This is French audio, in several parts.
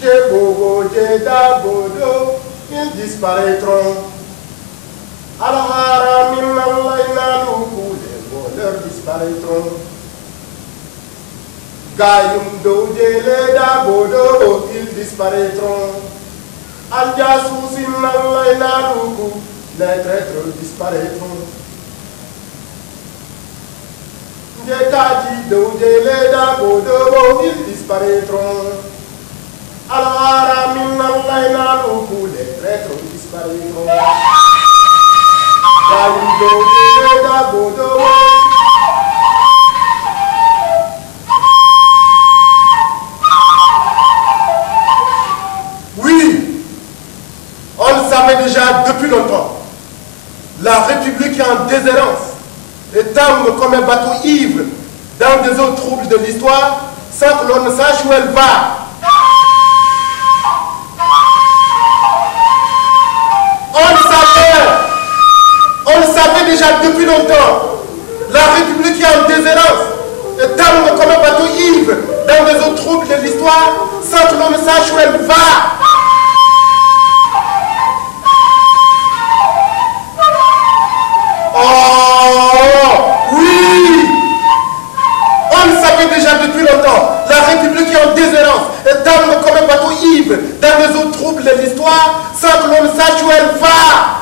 Djebogo, Djedabodo, ils disparaîtront. Alhara Mimalaynaloukou, les voleurs disparaîtront. Gayum Dodjele Dabodo, ils disparaîtront. Al-Jassous Mimalaynaloukou, les traîtres disparaîtront. Djekati Dodjele Dabodo, ils disparaîtront. Al-Hara Mimalaynaloukou, les traîtres disparaîtront. Oui, on le savait déjà depuis longtemps. La République est en déshérence et tangue comme un bateau ivre dans des eaux troubles de l'histoire sans que l'on ne sache où elle va. On le savait déjà depuis longtemps. La République est en déshérence et tangue comme un bateau ivre dans les eaux troubles de l'histoire sans que l'on ne sache où elle va. Oh, oui! On le savait déjà depuis longtemps. La République est en déshérence et tangue comme un bateau ivre dans les eaux troubles de l'histoire sans que l'on ne sache où elle va.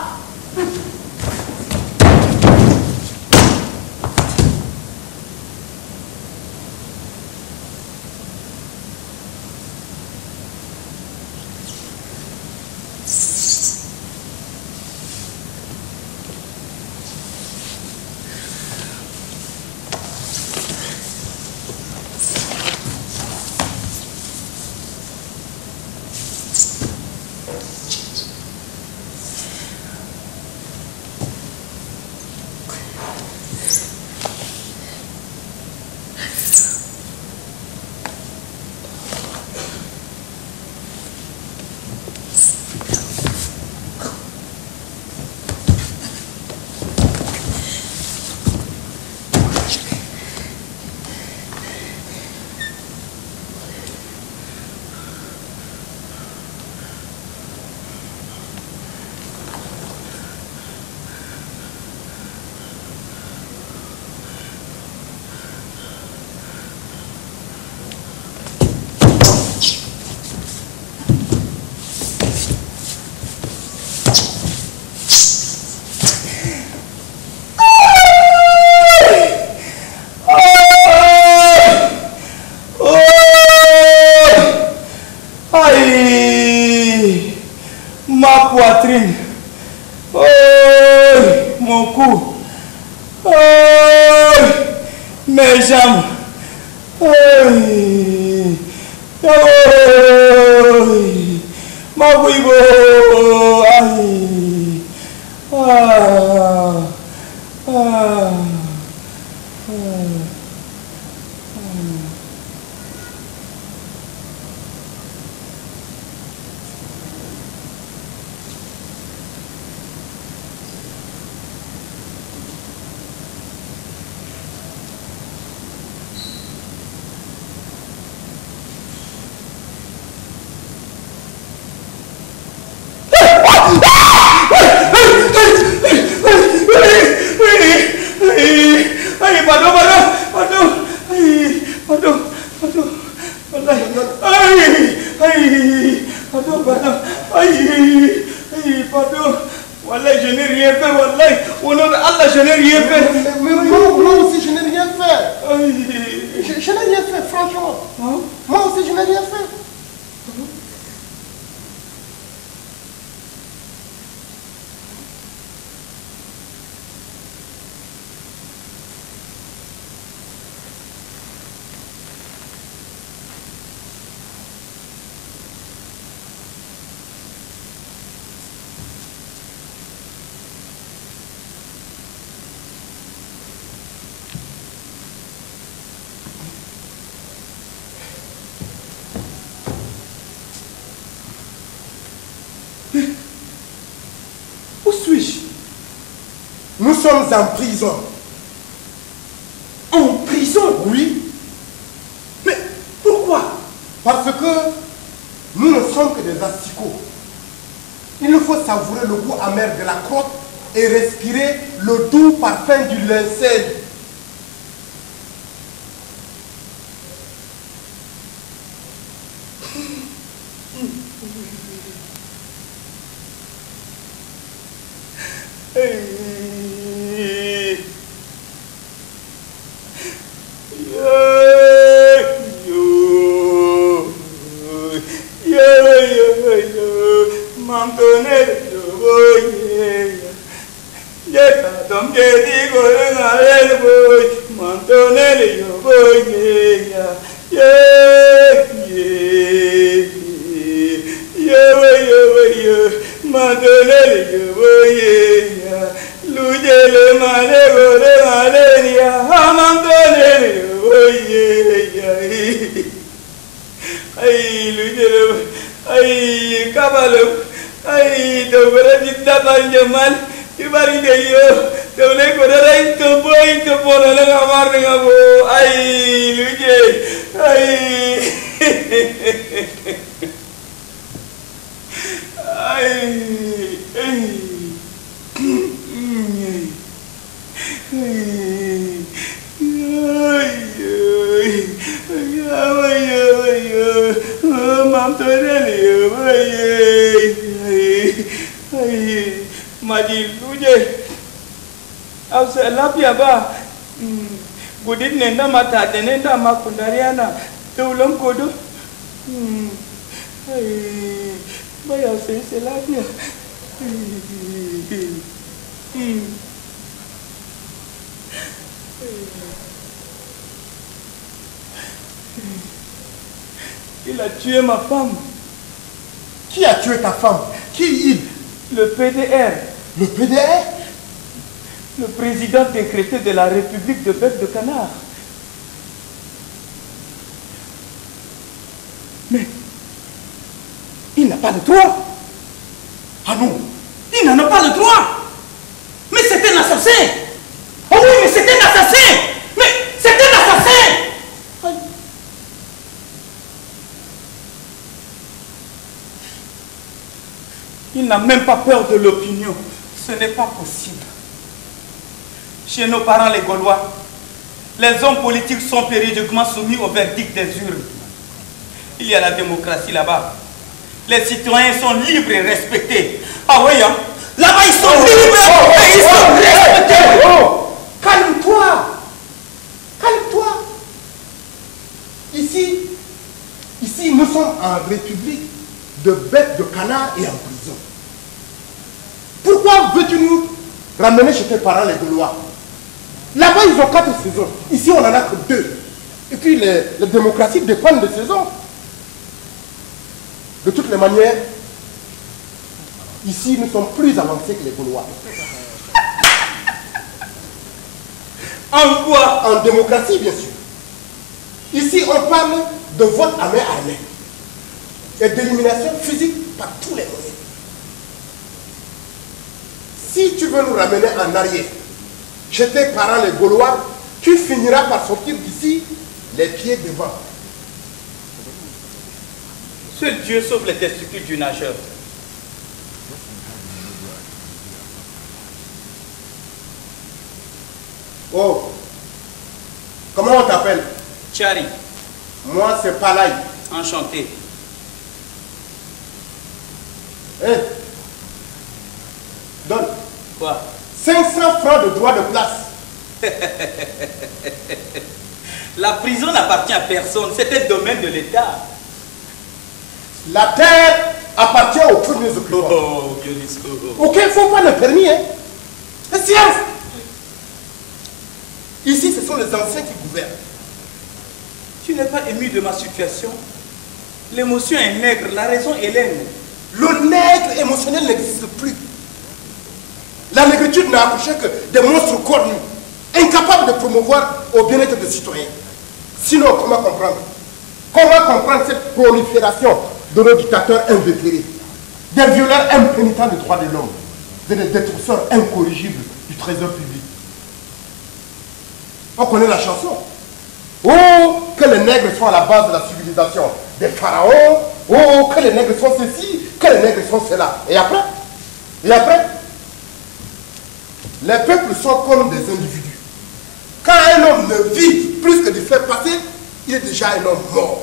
poitrine. Oh, mon cou. Oh, mes jambes. Oh, oh, ma bouille. Où suis-je? Nous sommes en prison. En prison? Oui. Mais pourquoi? Parce que nous l'asticot. Il nous faut savourer le goût amer de la crotte et respirer le doux parfum du linceul. Mata denenda makundariana teulam kodo baya c'est la bien il a tué ma femme. Qui a tué ta femme? Qui il? Le PDR. Le PDR? Le président décrété de la République de Bec de Canard. Mais il n'a pas le droit. Ah non, il n'en a pas le droit. Mais c'est un assassin. Oh oui, mais c'est un assassin. Mais c'est un assassin. Aïe. Il n'a même pas peur de l'opinion. Ce n'est pas possible. Chez nos parents les Gaulois, les hommes politiques sont périodiquement soumis au verdict des urnes. Il y a la démocratie là-bas. Les citoyens sont libres et respectés. Ah oui, hein? Là-bas, ils sont libres et ils sont respectés. Calme-toi. Calme-toi. Ici, nous sommes en république de bêtes de canard et en prison. Pourquoi veux-tu nous ramener chez tes parents les Gaulois? Là-bas, ils ont 4 saisons. Ici, on n'en a que 2. Et puis, les démocraties dépendent des saisons. De toutes les manières, ici, nous sommes plus avancés que les Gaulois. En quoi? En démocratie, bien sûr. Ici, on parle de vote à main armée et d'élimination physique par tous les moyens. Si tu veux nous ramener en arrière, chez tes parents les Gaulois, tu finiras par sortir d'ici les pieds devant. Seul Dieu sauve les testicules du nageur. Oh, comment on t'appelle? Chari. Moi, c'est Palay. Enchanté. Hein? Donne. Quoi? 500 francs de droit de place. La prison n'appartient à personne, c'est un domaine de l'État. La terre appartient aux premiers occupants. Oh, Dionisco. Ok, il ne faut pas le permis, hein. C'est science. Ici, ce sont les anciens qui gouvernent. Tu n'es pas ému de ma situation. L'émotion est nègre, la raison est laine. Le nègre émotionnel n'existe plus. La négritude n'a accouché que des monstres cornus, incapables de promouvoir au bien-être des citoyens. Sinon, comment comprendre? Comment comprendre cette prolifération de nos dictateurs invétérés, des violeurs impénitents des droits de l'homme, des détructeurs incorrigibles du trésor public? On connaît la chanson. Oh, que les nègres sont à la base de la civilisation, des pharaons, Oh, que les nègres sont ceci, que les nègres sont cela. Et après, les peuples sont comme des individus. Quand un homme ne vit plus que de faire passer, il est déjà un homme mort.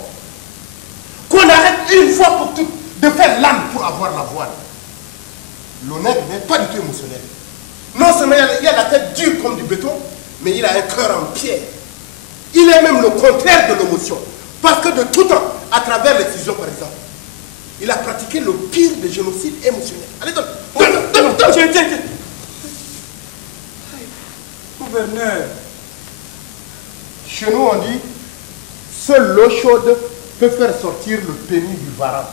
Qu'on arrête une fois pour toutes de faire l'âme pour avoir la voile. Le nègre n'est pas du tout émotionnel. Non seulement il a la tête dure comme du béton, mais il a un cœur en pierre. Il est même le contraire de l'émotion. Parce que de tout temps, à travers l'excision par exemple, il a pratiqué le pire des génocides émotionnels. Allez, donne. Tiens. Gouverneur. Chez nous, on dit, seule l'eau chaude peut faire sortir le pénis du varan.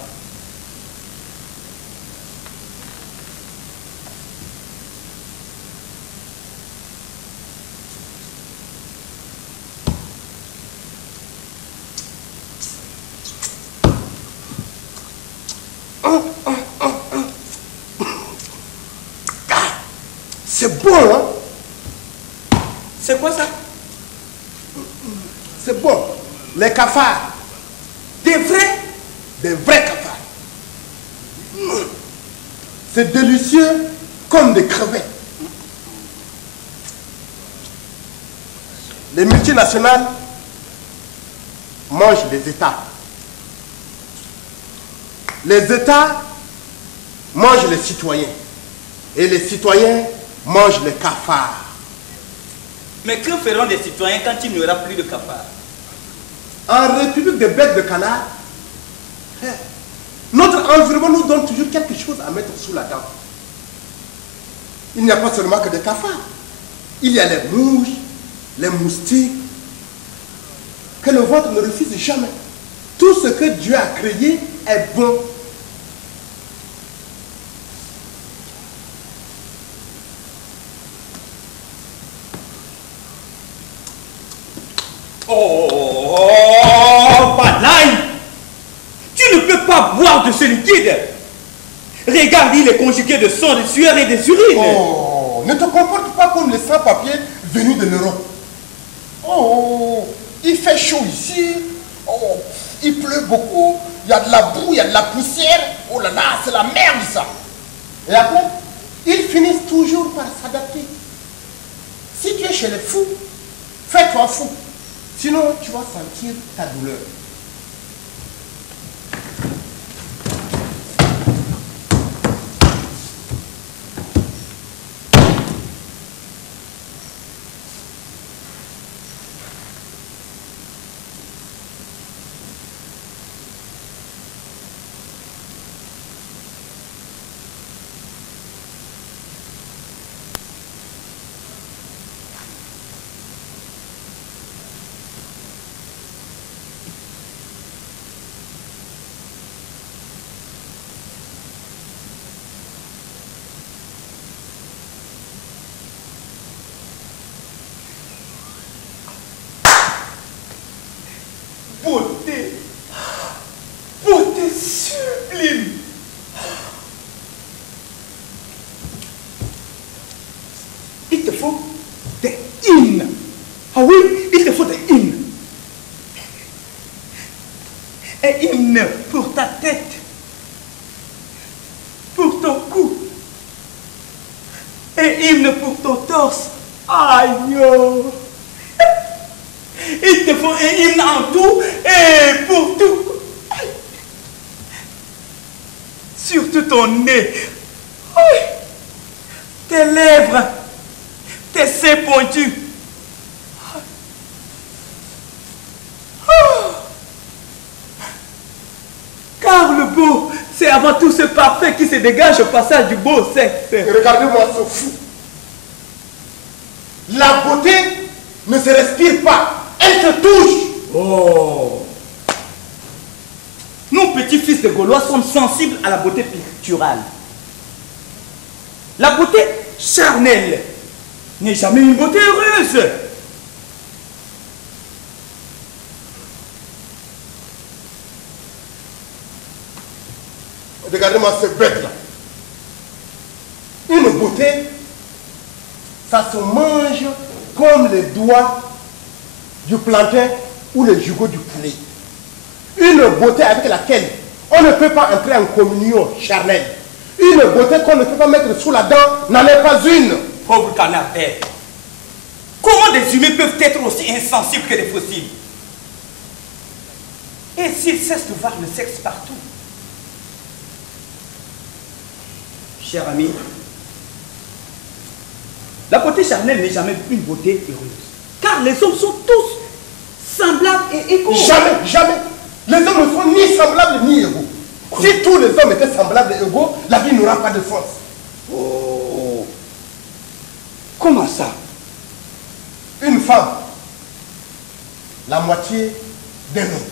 C'est bon, hein? C'est quoi ça? C'est bon. Les cafards. Des vrais? Des vrais cafards. C'est délicieux comme des crevettes. Les multinationales mangent les États. Les États mangent les citoyens. Et les citoyens mangent les cafards. Mais que feront les citoyens quand il n'y aura plus de cafards? En République des bêtes de canard, notre environnement nous donne toujours quelque chose à mettre sous la dent. Il n'y a pas seulement que des cafards. Il y a les mouches, les moustiques, que le ventre ne refuse jamais. Tout ce que Dieu a créé est bon. Oh, Balaï! Tu ne peux pas boire de ce liquide. Regarde, il est conjugué de sang, de sueur et des urines. Oh, ne te comporte pas comme les sans-papiers venus de l'Europe. Oh, il fait chaud ici. Oh, il pleut beaucoup. Il y a de la boue, il y a de la poussière. Oh là là, c'est la merde ça. Et après, ils finissent toujours par s'adapter. Si tu es chez les fous, fais-toi fou. Sinon, tu vas sentir ta douleur. Beauté, beauté sublime. Il te faut des hymnes. Ah oui, il te faut des hymnes. Un hymne pour ta tête, pour ton cou, un hymne pour ton torse. Aïe, yo. Il te faut un hymne en tout et pour tout. Surtout ton nez, tes lèvres, tes seins pointus. Car le beau, c'est avant tout ce parfait qui se dégage au passage du beau sexe. Regardez-moi ce fou. La beauté ne se respire pas. Elle te touche. Oh. Nous, petits fils de Gaulois, sommes sensibles à la beauté picturale. La beauté charnelle n'est jamais une beauté heureuse. Regardez-moi ce bête-là. Une beauté, ça se mange comme les doigts du plantain ou le jugot du poulet. Une beauté avec laquelle On ne peut pas entrer en communion charnelle. Une beauté qu'on ne peut pas mettre sous la dent n'en est pas une. Pauvre canardaire. Comment des humains peuvent être aussi insensibles que des fossiles? Et s'ils cessent de voir le sexe partout? Cher ami, la beauté charnelle n'est jamais une beauté heureuse. Car les hommes sont tous semblables et égaux. Jamais, jamais. Les hommes ne sont ni semblables ni égaux. Si tous les hommes étaient semblables et égaux, la vie n'aura pas de sens. Oh. Comment ça? Une femme, la moitié d'un homme.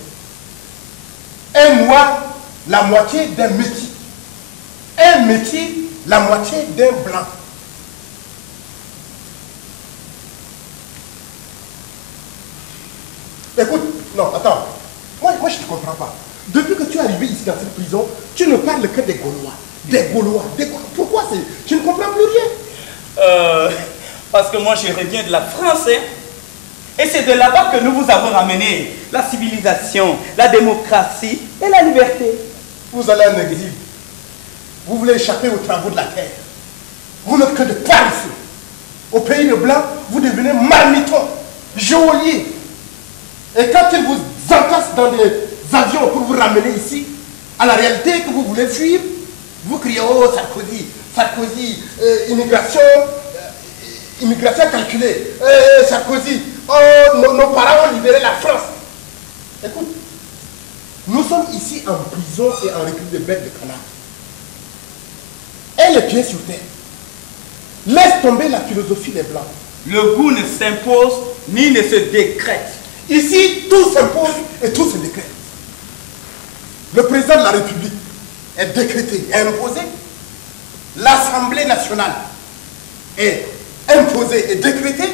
Un noir, la moitié d'un métis. Un métis, la moitié d'un blanc. Écoute, non, attends. Moi je ne te comprends pas. Depuis que tu es arrivé ici dans cette prison, tu ne parles que des Gaulois. Des Gaulois. Pourquoi c'est... Tu ne comprends plus rien. Parce que moi je reviens de la France, hein. Et c'est de là-bas que nous vous avons ramené la civilisation, la démocratie et la liberté. Vous allez en exil. Vous voulez échapper aux travaux de la terre. Vous n'êtes que de paresseux. Au pays de blanc, vous devenez marmitons, geôliers. Et quand ils vous entassent dans des avions pour vous ramener ici, à la réalité que vous voulez fuir, vous criez « Oh, Sarkozy, Sarkozy, immigration calculée, Sarkozy, oh, nos parents ont libéré la France. » Écoute, nous sommes ici en prison et en république de bêtes de canard. Et les pieds sur terre. Laisse tomber la philosophie des Blancs. Le goût ne s'impose ni ne se décrète. Ici, tout s'impose et tout se décrète. Le président de la République est décrété et imposé. L'Assemblée nationale est imposée et décrétée.